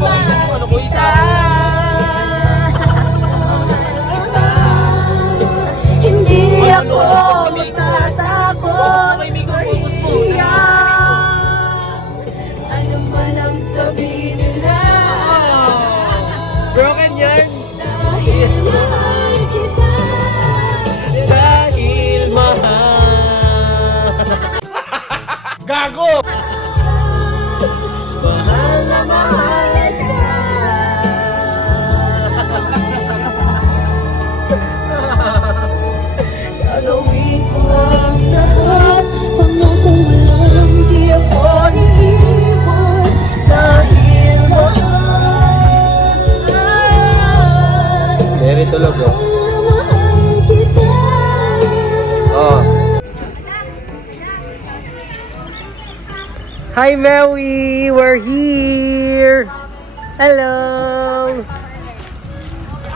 mahal kita. Hindi ako matatakot mahiya. Ano man ang sabihin nila. Broken yarn. Dahil mahal kita. Dahil mahal. Gago! Mahal na mahal ka. Gagawin ko ang lahat. Pangakong walang di ako iiwan. Dahil mahal. Very tulog oh. Mahal kita. Oh. Hi Maui, we're here. Hello.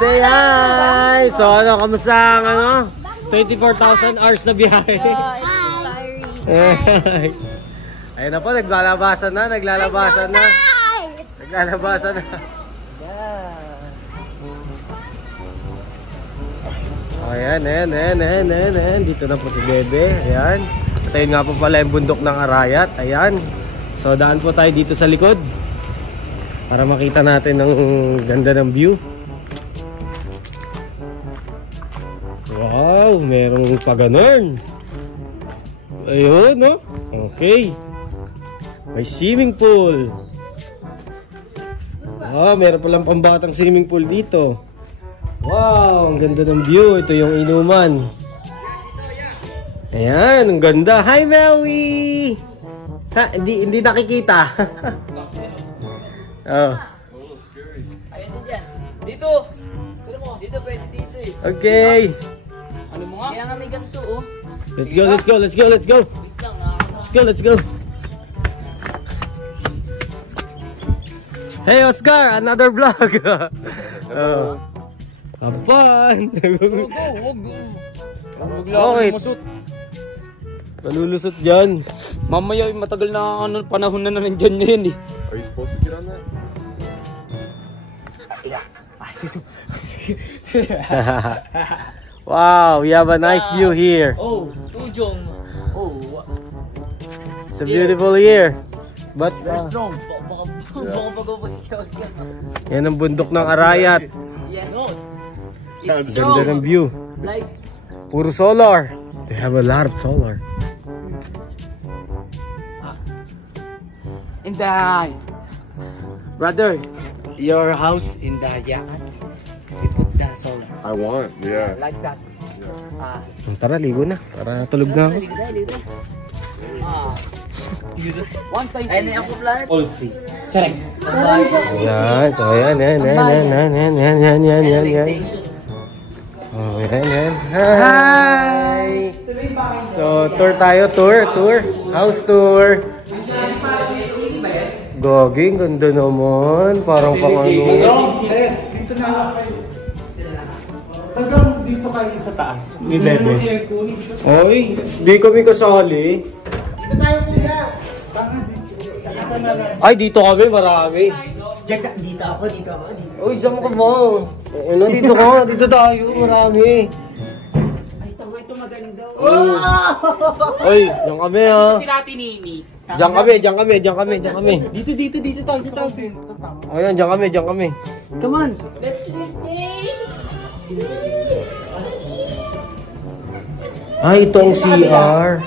Say hi. So ano, kamusta ang ano? 24,000 hours na biyahe. It's inspiring. Ayun na po, naglalabasan na. Naglalabasan na. Ayan. Dito na po si Bebe. Ayan. At ayun nga po pala yung bundok ng Arayat. Ayan. So daan po tayo dito sa likod para makita natin ang ganda ng view. Wow, merong paganon. Ayun, no? Okay. May swimming pool. Wow, meron palang pambatang swimming pool dito. Wow, ang ganda ng view. Ito yung inuman. Ayan, ang ganda. Hi, Maui! Ha, hindi nakikita. Oh. Ayun din yan. Dito! Dito pwede dito eh. Okay. Ano mo nga? Kaya nga may ganito oh. Let's go. Wait lang Let's go. Hey, Oscar! Another vlog! Oh. Have fun! Go! Okay. Malulusot dyan. Mamaya matagal na ano, panahon na nandiyan na yun eh. Are you supposed to get on that? Wow, we have a nice view here. Oh, Tujong. Oh, It's a beautiful year. But very strong. Baka pag-ubos ka. yan ang bundok ng Arayat. Yeah, no. Ganda It's strong. ng view. Like, Puro solar. They have a lot of solar. in the... Brother, your house in the yacht. We put the solar. I want, yeah. Like that. Tara, ligo na. Para tulog na ako. One time. Ayun yung planet. All see. Charek. Ayan. So, ayan. Oh, ayan. Hi! So, tour tayo. Tour. House tour. Gaging, ganda naman. Parang pang ano. Dito na lang kayo. Hanggang dito kayo sa taas. Ni Bebe. Oy, di kami kasali. Dito tayo kuya. Saan na lang? Ay, dito kami, marami. Dito ako. Uy, saan ka ba? Ano, dito ka. Dito tayo, marami. Ay, tawa ito maganda. Uy, diyan kami ha. Sirati Nini. Diyan kami. Dito tayo sa taas. Ayan, diyan kami. Come on. Ay, ito ang CR.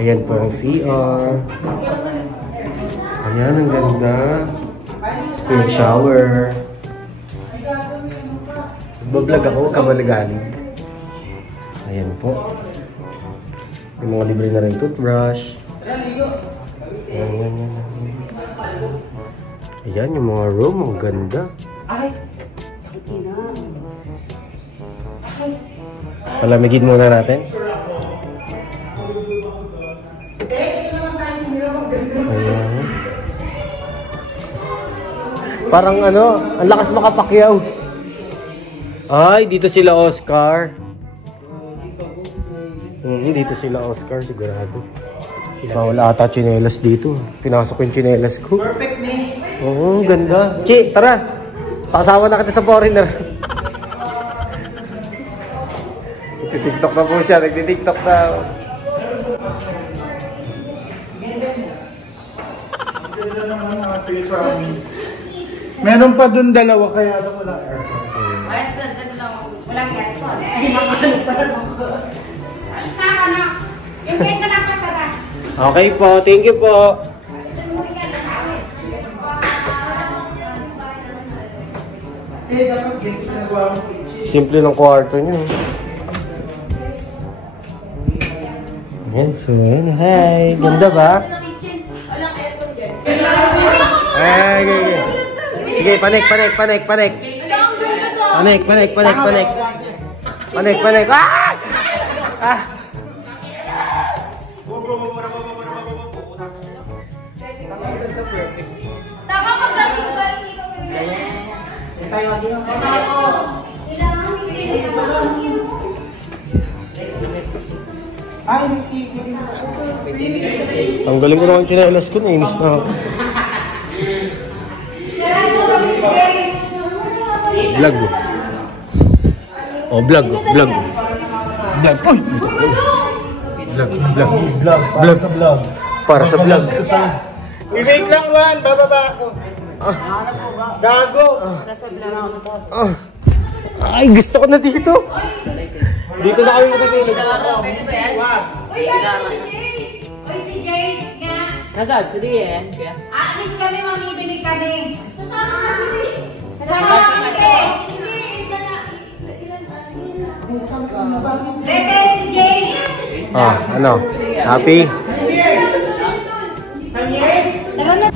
Ayan po ang CR. Ayan, ang ganda. Ito yung shower. Nagbablog ako, huwag ka malagaling. Ayan po. May mga libre na rin toothbrush. Ayan. Ayan, yung mga room, ang ganda. Palamigin muna natin. Ayan. Parang ano, ang lakas makapakyaw. Ay, dito sila Oscar. Dito sila Oscar, sigurado. Bawal ata chinelas dito. Pinasok yung chinelas ko. Perfect, miss. Oo, ganda. Chi, tara. Pakasawa na kita sa foreigner. Nagtitiktok na po siya. Nagtitiktok na. Meron pa dun dalawa kaya wala aircon. Walang aircon. Saka na. Yung cake na lang pasara. Okay po, thank you po. Dapat ginagawa mo kitchen. Simple ng kwarto niyo. Ayan, so yun. Hi, ganda ba? Walang aircon dyan. Ay, sige, panik. Panik. Ah! Ah! Tama ka ba? Galing dito. Tayo lagi ng Ang galing ko naman chinelas ko, nainis na ako. Vlog. Oh, vlog. Vlog. Uy! Vlog. Para sa vlog. I-wait lang, Juan. Bababa ako. Gago. Ay, gusto ko na dito. Dito na kami matutulog. Uy, ano si Jace? Uy, si Jace nga. Nasaan? Pwede yan. Alis kami, mamibili kami. Sasama kami. Bebe, si Jace. Ah, ano? Happy? Tara na.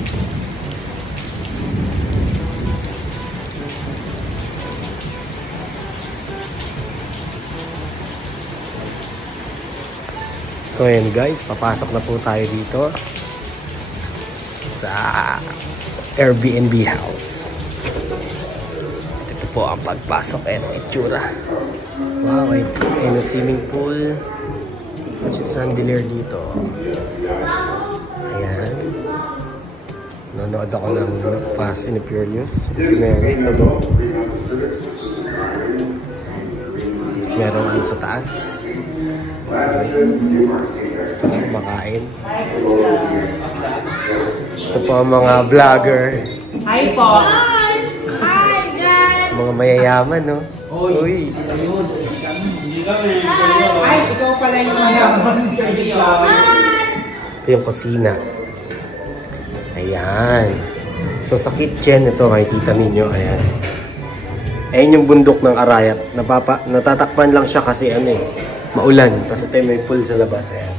So ayan guys, papasok na po tayo dito sa Airbnb house. Ito po ang pagpasok. Ayan ang itsura. Wow, ayan ang swimming pool. May chandelier dito. Ayan. Nanonood ako ng Fast and Furious. Si Mary, ito. Meron din sa taas. Makain. Ito po ang mga vlogger. Hi po! Hi, guys. Mga mayayaman, no? Uy! Ay, ikaw pala yung mayaman. Ito yung kusina. Ayan. So sa kitchen, ito makikita ninyo. Ayan. Ayan yung bundok ng Arayat. Natatakpan lang siya kasi ano eh. Maulan. Tapos ito may pool sa labas. Ayan.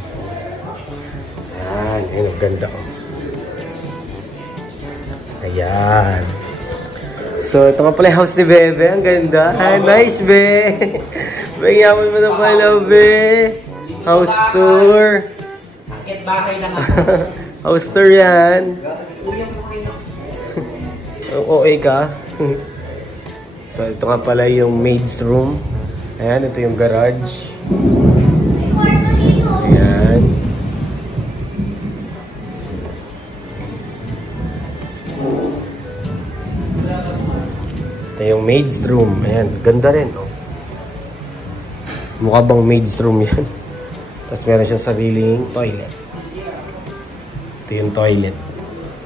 Ayan. Ayan. Ang ganda ko. Ayan. So, ito nga pala yung house ni Bebe. Ang ganda. Ay, nice, Be. Nagyaman mo na pala, Be. House tour. Sakit bahay lang ako. House tour yan. OA ka. So, ito nga pala yung maid's room. Ayan, ito yung garage. Ayan. Ito yung maid's room. Ayan, ganda rin, oh. Mukha bang maid's room yan. Tapos meron siyang sariling toilet. Ito yung toilet.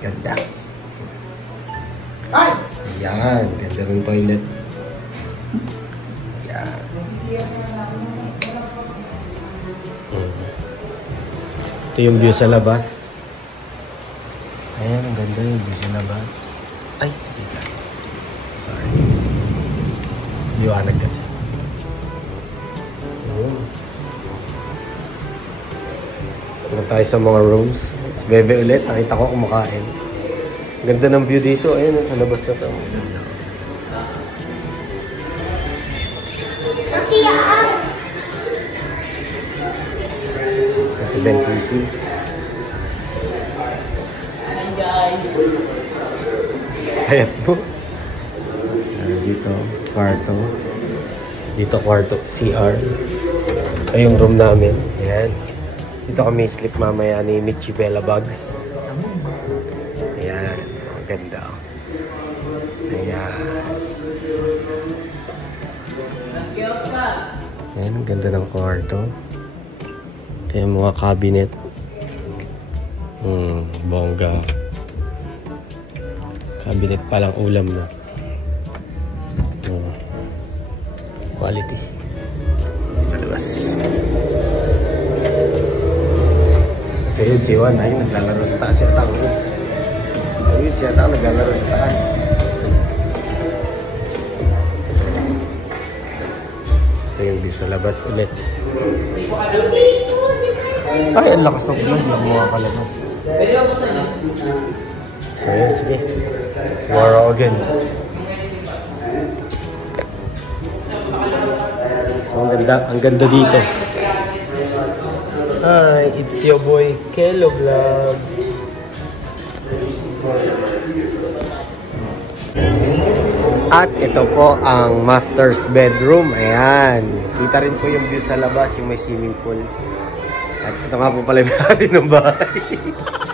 Ganda. Ayan, ganda rin toilet. Ayan. Ito yung view sa labas. Ayan, ang ganda yung view sa labas. Ay, dito. Sorry. Liwanag kasi. Ayan. So, tayo sa mga rooms. Bebe ulit, nakita ko kumakain. Ganda ng view dito. Ayun, sa labas na to. Kasi Ben PC. Hi guys! Ayan po. Dito, kwarto. Dito, kwarto, CR. Ito yung room namin. Ayan. Dito kami sleep mamaya ni Mitchie Bella Bugs. Ayan. Ganda. Oh. Ayan. Ayan, ang ganda ng kwarto. Ito yung mga cabinet. Bongga. Cabinet palang ulam na. Quality. Sa labas. Kasi yun si Juan ay naglalaro sa taas yata. Ayun siya tao naglalaro sa taas. Ito yung view sa labas ulit. Ay, ang lakas ng ulan. Hindi ako makakalabas. So yun, sige. Tomorrow again. So, ang ganda dito. Hi, it's your boy Kelo Vlogs. At ito po ang master's bedroom. Ayan. Kita rin po yung view sa labas, yung may swimming pool. At ito nga po pala yung may ng bahay.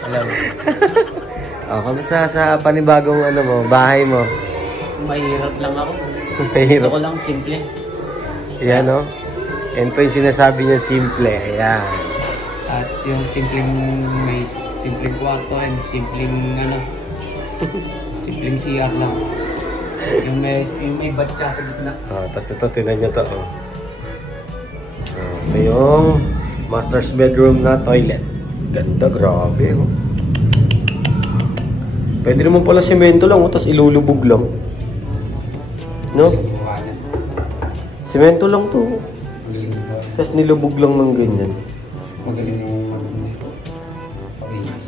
Alam mo. Kamusta sa panibagong bahay mo? Mahirap lang ako. Mahirap. Gusto ko lang simple. Ayan o. Yan po yung sinasabi niya simple. Ayan. At yung may simpleng kwarto and simpleng simpleng CR lang. Yung may batya sa gitna. Tapos ito, tinan nyo to. Ito yung master's bedroom na toilet. Ganda, grabe. Pwede naman pala semento lang, tapos ilulubog lang. No? Semento lang to. Tapos nilubog lang ng ganyan. Magaling yung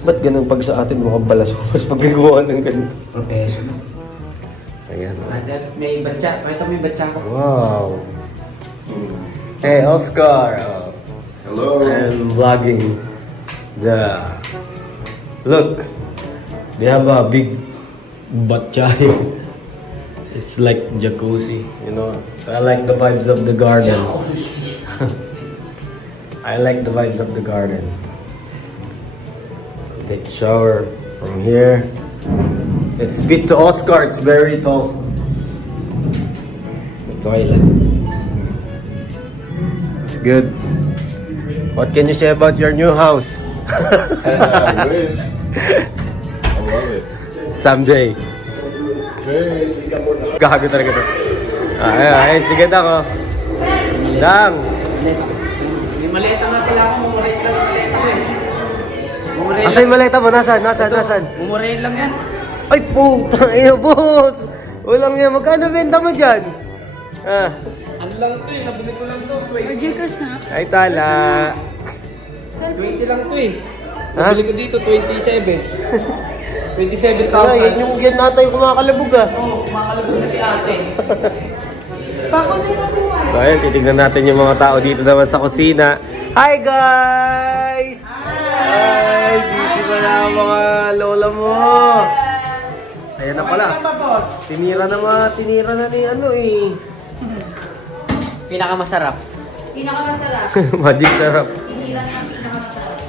Ba't ganun pag sa atin mukhang balas-balas pag gagawa ng ganito? professional. Ayan. At may batya. Pakita mo yung batya ko. Wow. Hey, Oscar. Hello. I'm vlogging the... Look. They have a big batya here. It's like jacuzzi, you know. I like the vibes of the garden. I like the vibes of the garden. Take a shower from here. It's bit to Oscar, it's very tall. The toilet. It's good. What can you say about your new house? Great. I love it. Someday. Great. Gago talaga to. Ayun, sige Dang. Dang! Yung maleta nga pala ako. Maleta ako eh. Asa yung maleta mo? Nasaan? Mumurahin lang yan. Ay, puta! Iyo, boss! Walang yan. Magkano benta mo dyan? Ano lang to eh. Nabili ko lang to. Ay, tala. 20 lang to eh. Ha? Nabili ko dito 27. 27,000. Yan nata yung kumakalabog Oo, kumakalabog na si ate. So, ayun, titignan natin yung mga tao dito naman sa kusina. Hi, guys! Hi! Busy pa na ang mga lola mo. Ayan na pala. Tinira na ni Pinakamasarap. Magic sarap.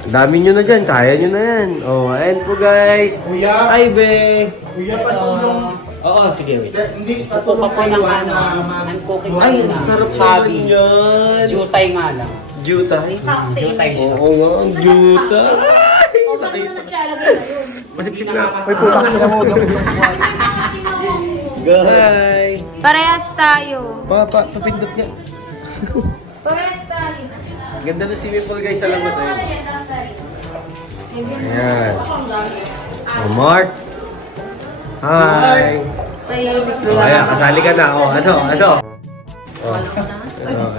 Dami nyo na dyan. Kaya nyo na yan. Oh, ayan po guys. Kuya. Hi, be. Kuya, patulong. Oo, sige. Wait. Hindi, patulong kayo I'm cooking Ay, ang sarap naman yan. Jutay nga lang. Jutay? Jutay siya. Oo nga, ang jutay. O, saan mo na naglalagay na yun? Masipsip na. Ay, puta ka na mo. Guys. Parehas tayo. Papindot nga. Parehas tayo. Ganda na swimming pool guys sa labas. Ayan. Oh, Mark. Hi. Ayan, kasali ka na. Oh, ano?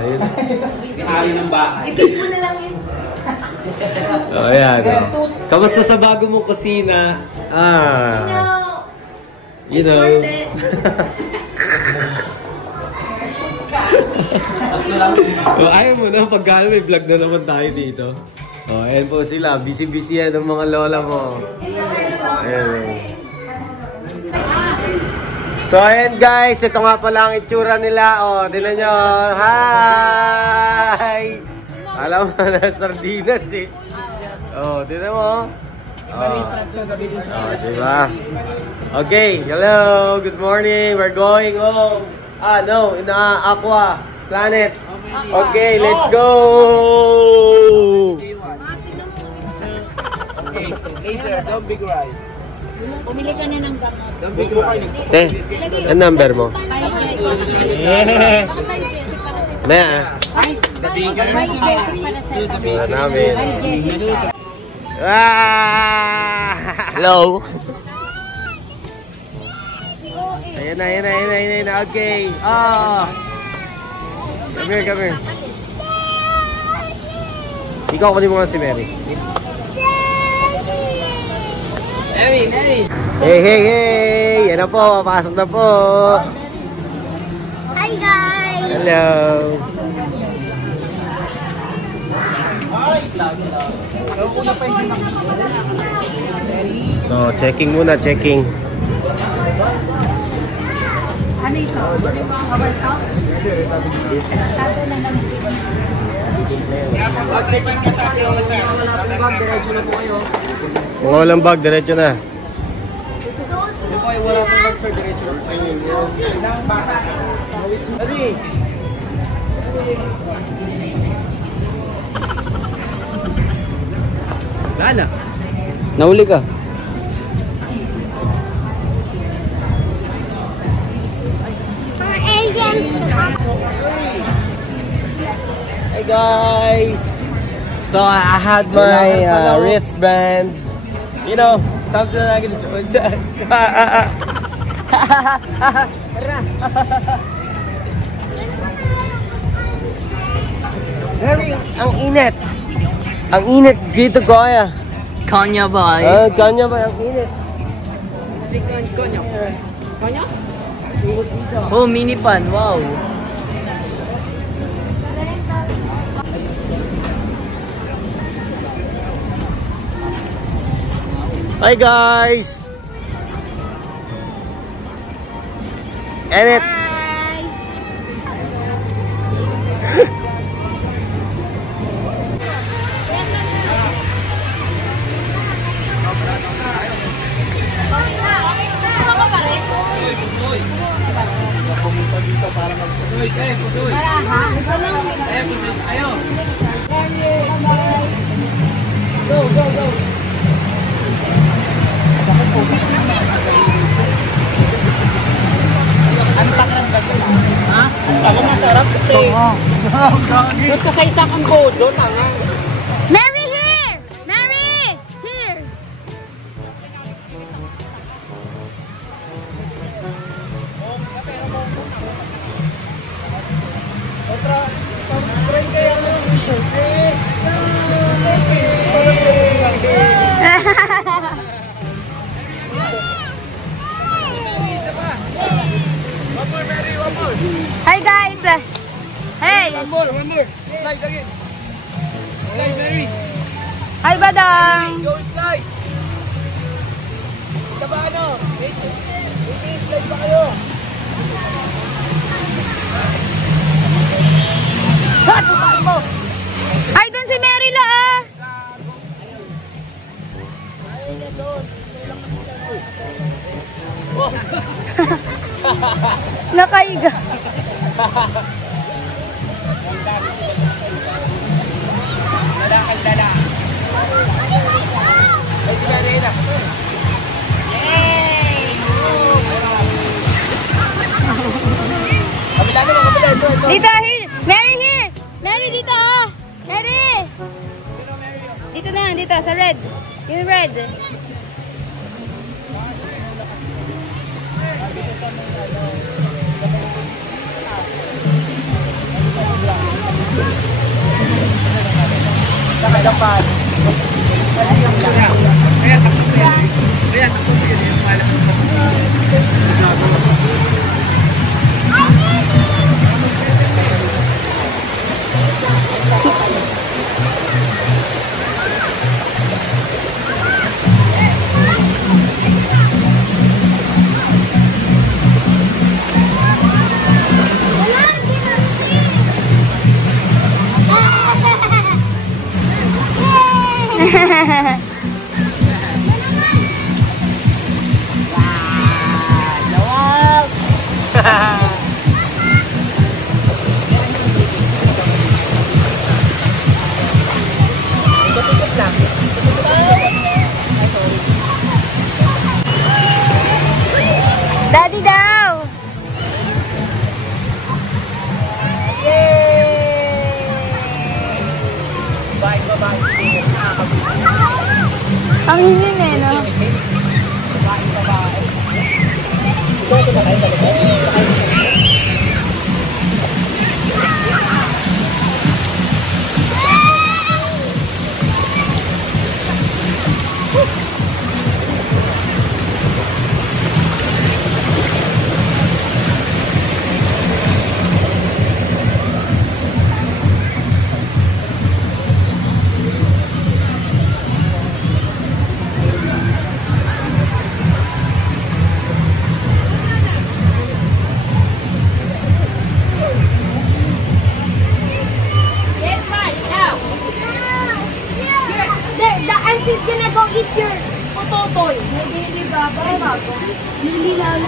Ayun. Ayaw ng bahay. Ibig mo na lang yun. Ayan. Kamusta sa bago mong kusina? You know. Ayaw mo na, pagkano may vlog na naman tayo dito. Ayan po sila, busy-busy yan ng mga lola mo. Ayan. So ayan guys, ito nga pala ang itsura nila. Tignan nyo. Hi! Alam mo na, sardinas eh. Tignan mo. Diba? Okay, hello, good morning. We're going home. No, in Aqua Planet. Okay, let's go. Okay, later, don't be cry. Pumili ka na ng gamot. Don't be cry. Ano number mo? Yeah. Maya. Wala namin. Hello. Ayan na. Okay. Come here. Ikaw, kunin mo nga si Mary. Mary. Hey! Yan na po, pasok na po. Hi guys! Hello. So, checking muna. Ano ito? Bubble top? Kung walang bag, diretso na. Lala. Nahuli ka. Hey guys! So I had my wristband. You know, something I can do. Very, ang init. Ang init dito, Goya. Kanya ba? Kanya ba? Ang init. Kanya? Oh, mini pan. Wow. Hi guys! Edit! Mary here! Mary! Here! Hi guys! Hey! One more. Slide again. Slide, Mary. Hi Badang! Go slide. Ika ba ano? Slide pa kayo. Ay, doon si Mary la ah! Nakaiga. Dala. Ay, si Mary na. Kabila naman. Dito, here! Mary here! Mary dito ah! Mary! Dito na, dito sa red. Yung red. Totoy. Hindi baba. Hindi lang.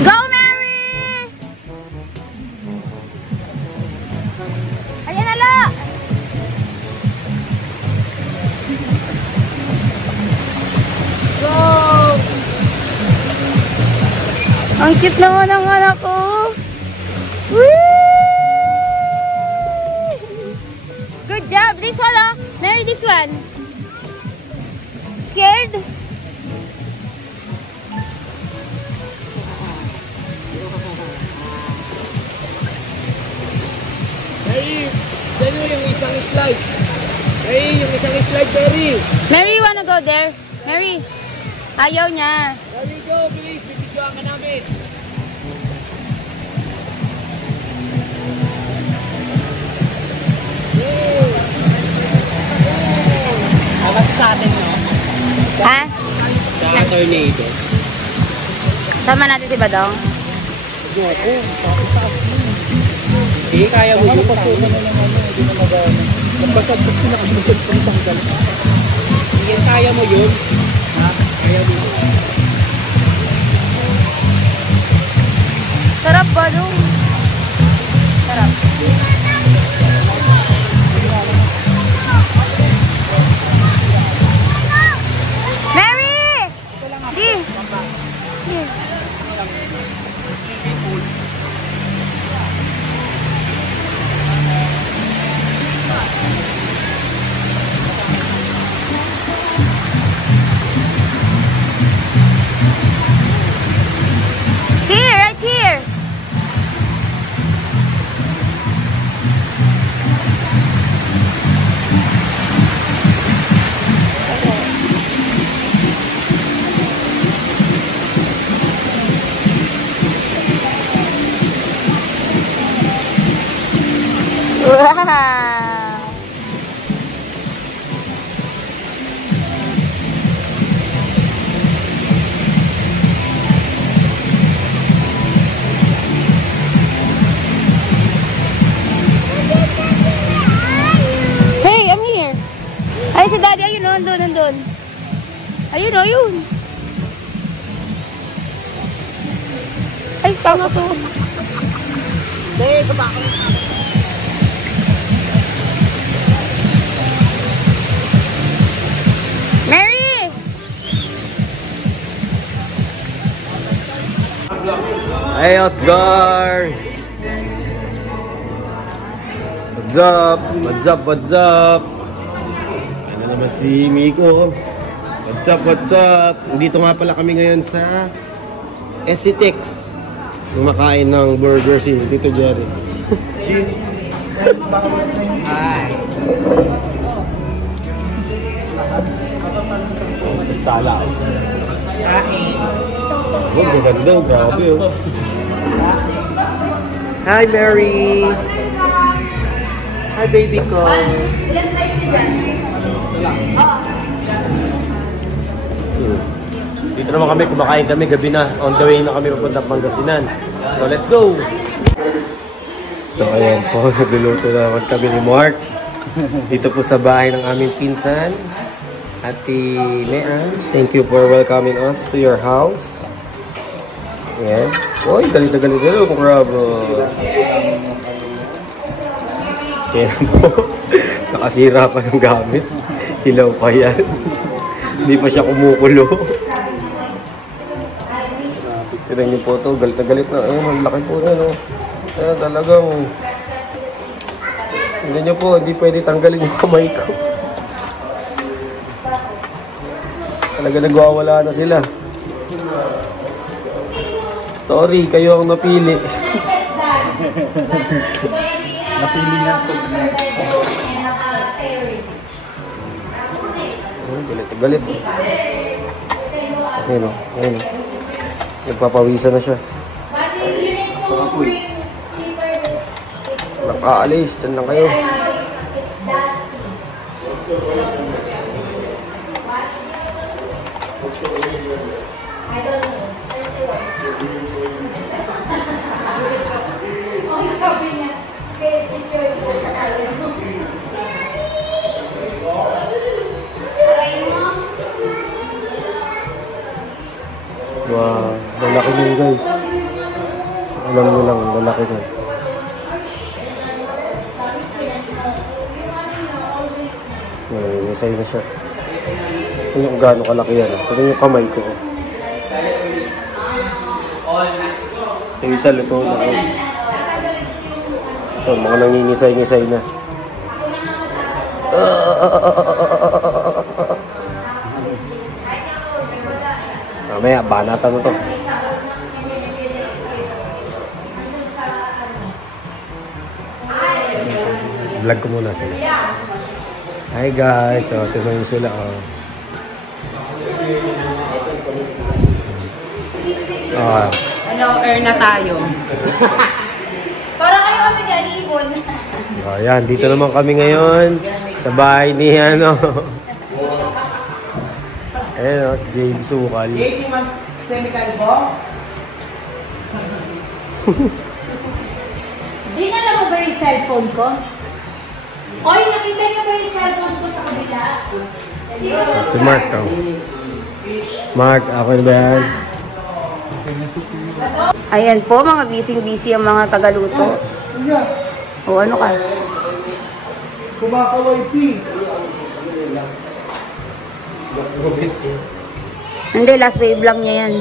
Go, Mary! Ayan na la! Go! Ang cute naman ng anak ko. Whee! Good job. This one, oh. Mary, this one. Scared? Mary, dyan yung isang slide. Mary, yung isang slide, Mary. Mary, you wanna go there? Mary, ayaw niya. Mary, go, please. Bibidyoan ka namin. Akas sa atin, no? Ha? Saka tornado. Sama natin si Badong. Hindi, kaya mo yun. Nagbasag kasi nakabukod kung tanggal. Hindi, kaya mo yun. Kaya mo yun. Sarap, Badong. Sarap. Mary! Di! Di! Here, right here. Wow. Hey, I'm here. Ay, si Daddy, ayun o, andun. Ayun o, yun. Ay, tama to. Hey, kabaka. Mary! Hey, Oscar! What's up? What's up? What's up? Ano naman si Miko? What's up? What's up? Dito nga pala kami ngayon sa Esitex. Kumakain ng burger si Tito Jerry. Hi. Tala. Oh, ganda. Grabe oh. Hi, Mary! Hi, baby ko! Dito naman kami, kumakain kami, gabi na. On the way na kami papunta Pangasinan. So, let's go! So, ayan po, nagluluto naman kami ni Mark. Dito po sa bahay ng aming pinsan. Ate Mean, thank you for welcoming us to your house. Ayan. Uy, galit na bravo. Ayan po. Nakasira pa ng gamit. Hilaw pa yan. Hindi pa siya kumukulo. Tignan niyo po ito. Galit na galit na. Ayun, ang laki po na, no? Ayan, talagang... Tignan niyo po, hindi pwede tanggalin yung kamay ko. Talaga nagwawala na sila. Sorry, kayo ang napili. Napili na ito. Galit. Ayun o. Nagpapawisan na siya. Nakaalis. Diyan lang kayo. Wow, lalaki din guys. Alam nyo lang, lalaki din. Nasay na siya. Ito kung gaano kalaki yan. Ito yung kamay ko. Yung isa luto na. Ito, mga nangingisay-ngisay na. Mamaya, banatan na to. Vlog ko muna sila. Hi guys, so tingnan sila. Ano, earn na tayo. Parang kayo kami galibon. Ayan, dito naman kami ngayon sa bahay ni ano. Ayan o, si JB Sukal. Di na lang mo ba yung cellphone ko? Oy, nakita niyo ba yung cellphone ko sa kabila? Si Mark oh. Mark, ako na ba yan? Ayan po, mga busy-busy ang mga tagaluto. O, ano ka? Kumakaway tea. Hindi, last wave lang niya yan.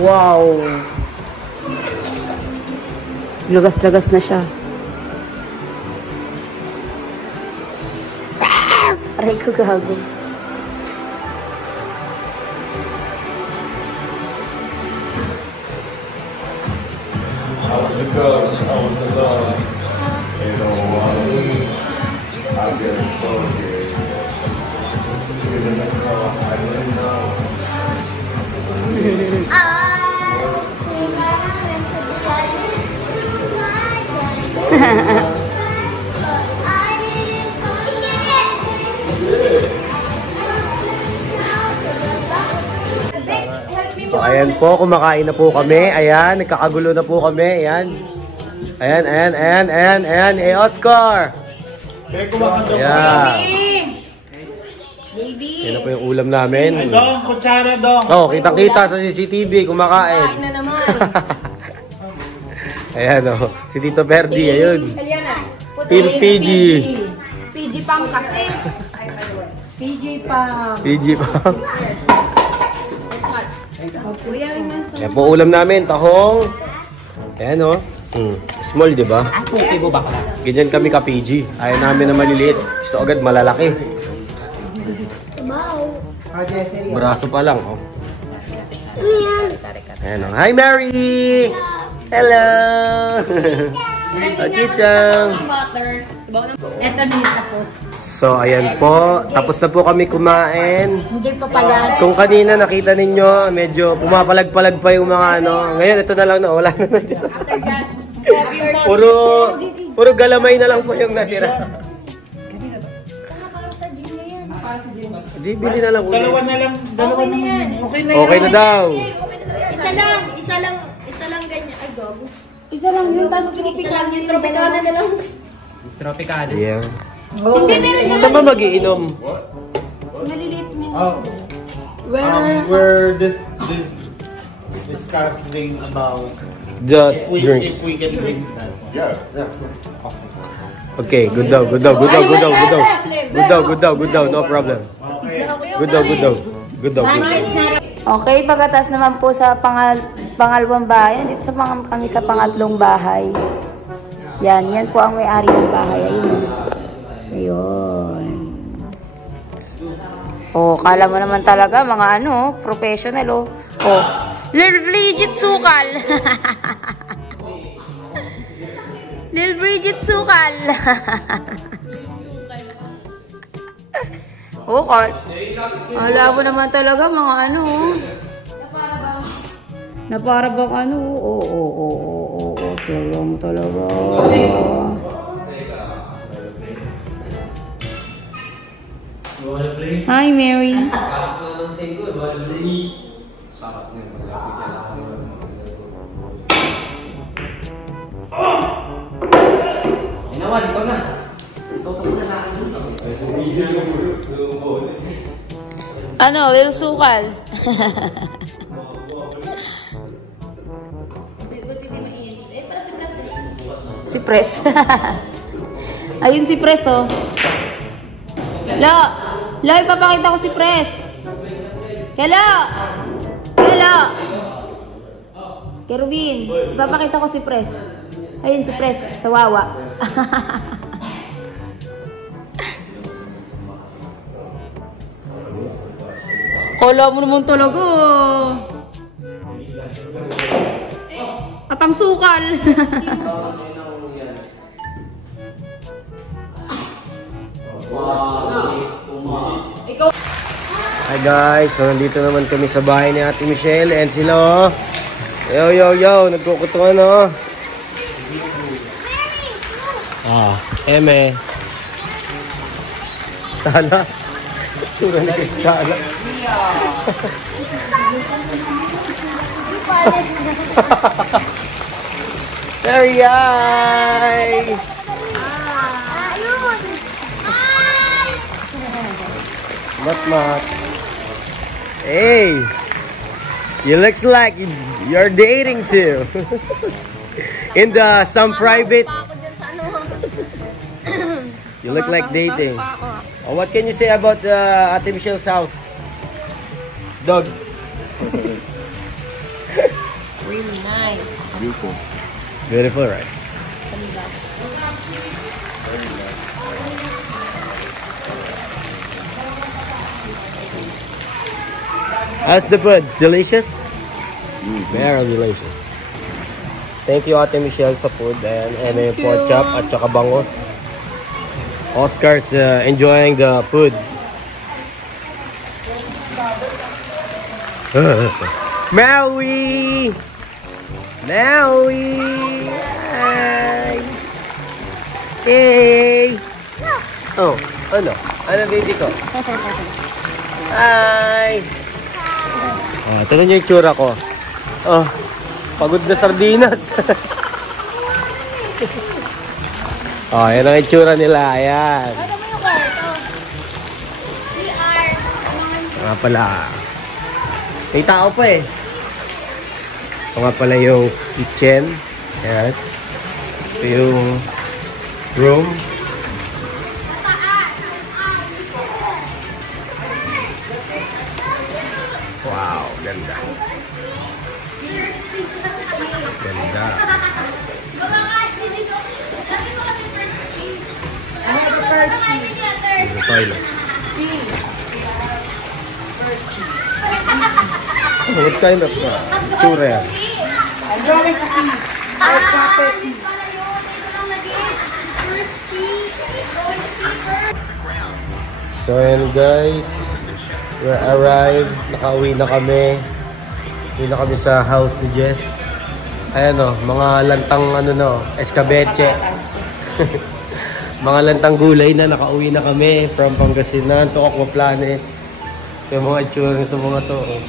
Wow! Lagas-lagas na siya. Aray ko gago. So, ayan po, kumakain na po kami. Ayan, nagkakagulo na po kami. Ayan. Ayan. Oscar! Ayan. Baby! Yan na po yung ulam namin. Dong, kutsara dong. Oh, kitang-kita sa CCTV, kumakain. Kain na naman. Ayan o, si Tito Ferdi, ayun. Aliana, Team PG. PG Pam kasi. PG Pam. PG pa. Kuya, Ayan po ulam namin, tahong. Ayan o. Small, di ba? Okay mo ba ka? Ganyan kami ka PG. Ayaw namin na maliliit. Gusto agad malalaki. Braso pa lang, oh. Ayan o. Hi, Mary! Hello! Tita! Eto din tapos. So, ayan po. Tapos na po kami kumain. Hindi pa pala. Kung kanina nakita ninyo, medyo pumapalag-palag pa yung mga ano. Ngayon, ito na lang na. Wala na natira. Puro galamay na lang po yung natira. Hindi, bili na lang. Dalawa na lang. Okay na yan. Okay na daw. Isa lang ganyan. Ay, gogo. Isa lang yun, tapos isa lang yun. Tropicana na lang. Tropicana. Yeah. Hindi, meron siya. Saan ba mag-iinom? Maliliit mo. We're discussing about Just if drinks. we can drink that. Yeah. Okay, good daw. No problem. Good daw. Okay, pagkatas naman po sa pangalawang bahay. Nandito sa kami sa pangatlong bahay. Yan po ang may-ari ng bahay. Ayun. Oh, kala mo naman talaga mga ano, professional oh. Lil Bridget Sukal. Lil Bridget Sukal. Oh, kala mo naman talaga mga ano. Na para bang ano. Oo. Sarang talaga. Hi, Mary. Inawan, ikaw na. Ikaw ka muna sa akin. Ano, Lil Sukal. Si Pres. Ayun si Pres, oh. Lo, ipapakita ko si Pres. Hello! Hello! Kerubin, ipapakita ko si Pres. Ayun si Pres, sa Wawa. Kala mo naman talaga, oh. Apang sukal. Hi guys, so nandito naman kami sa bahay ni Ate Michelle and sila, oh. Yo, nagkukutungan, oh. Eme. Tala. Tsura ni Kristala. Very high. Mat. Hey, you looks like you're dating too. In some private. You look like dating. Oh, what can you say about Ate Michelle's house? Dog. Really nice. Beautiful. Beautiful, right? How's the buds? Delicious? Very delicious. Thank you, Ate Michelle, sa food and yung pork chop at saka bangos. Oscar's enjoying the food. Maui! Hi! Hey! Oh, ano? Ano, baby ko? Hi! Oh, ito na yung itsura ko. Oh, pagod na sardinas. Oh, yan ang itsura nila. Ayan. Ano mo yung kwarto? CR. Nga pala. May tao pa eh. Ito nga pala yung kitchen. Ayan. Ito yung room. Wow, ganda. Ganda. Yung toilet. What kind of tsura yan? So yun guys, we arrived, nakauwi na kami. Uwi na kami sa house ni Jess. Ayan o, mga lantang ano no, escabeche. Mga lantang gulay na, nakauwi na kami from Pangasinan to Aquaplanet. Yung mga itsura nito mga to. Oh.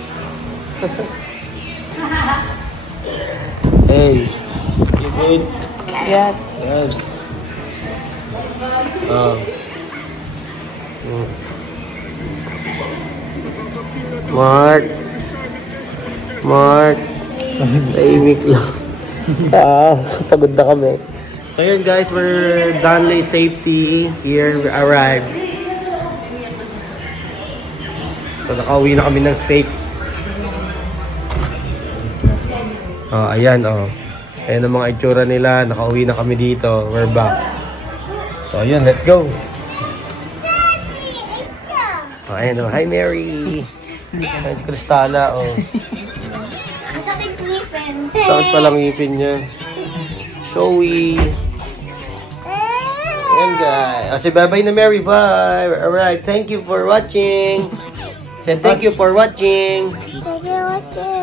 Hey, you good? Yes. Yes. Mark. Tahimik lang. Pagod na kami. So yun guys, we're done with safety. Here we arrived. So nakauwi na kami ng safe. Ayan Ayan ang mga itsura nila. Nakauwi na kami dito. We're back. So ayun, let's go. Ayan hi Mary. Ayan si Kristala. Masakit ngipin. Sakit palang ngipin niya. Showy. Ayan guys. Say bye-bye na Mary. Bye. Alright. Thank you for watching. Say thank you for watching. Thank you for watching.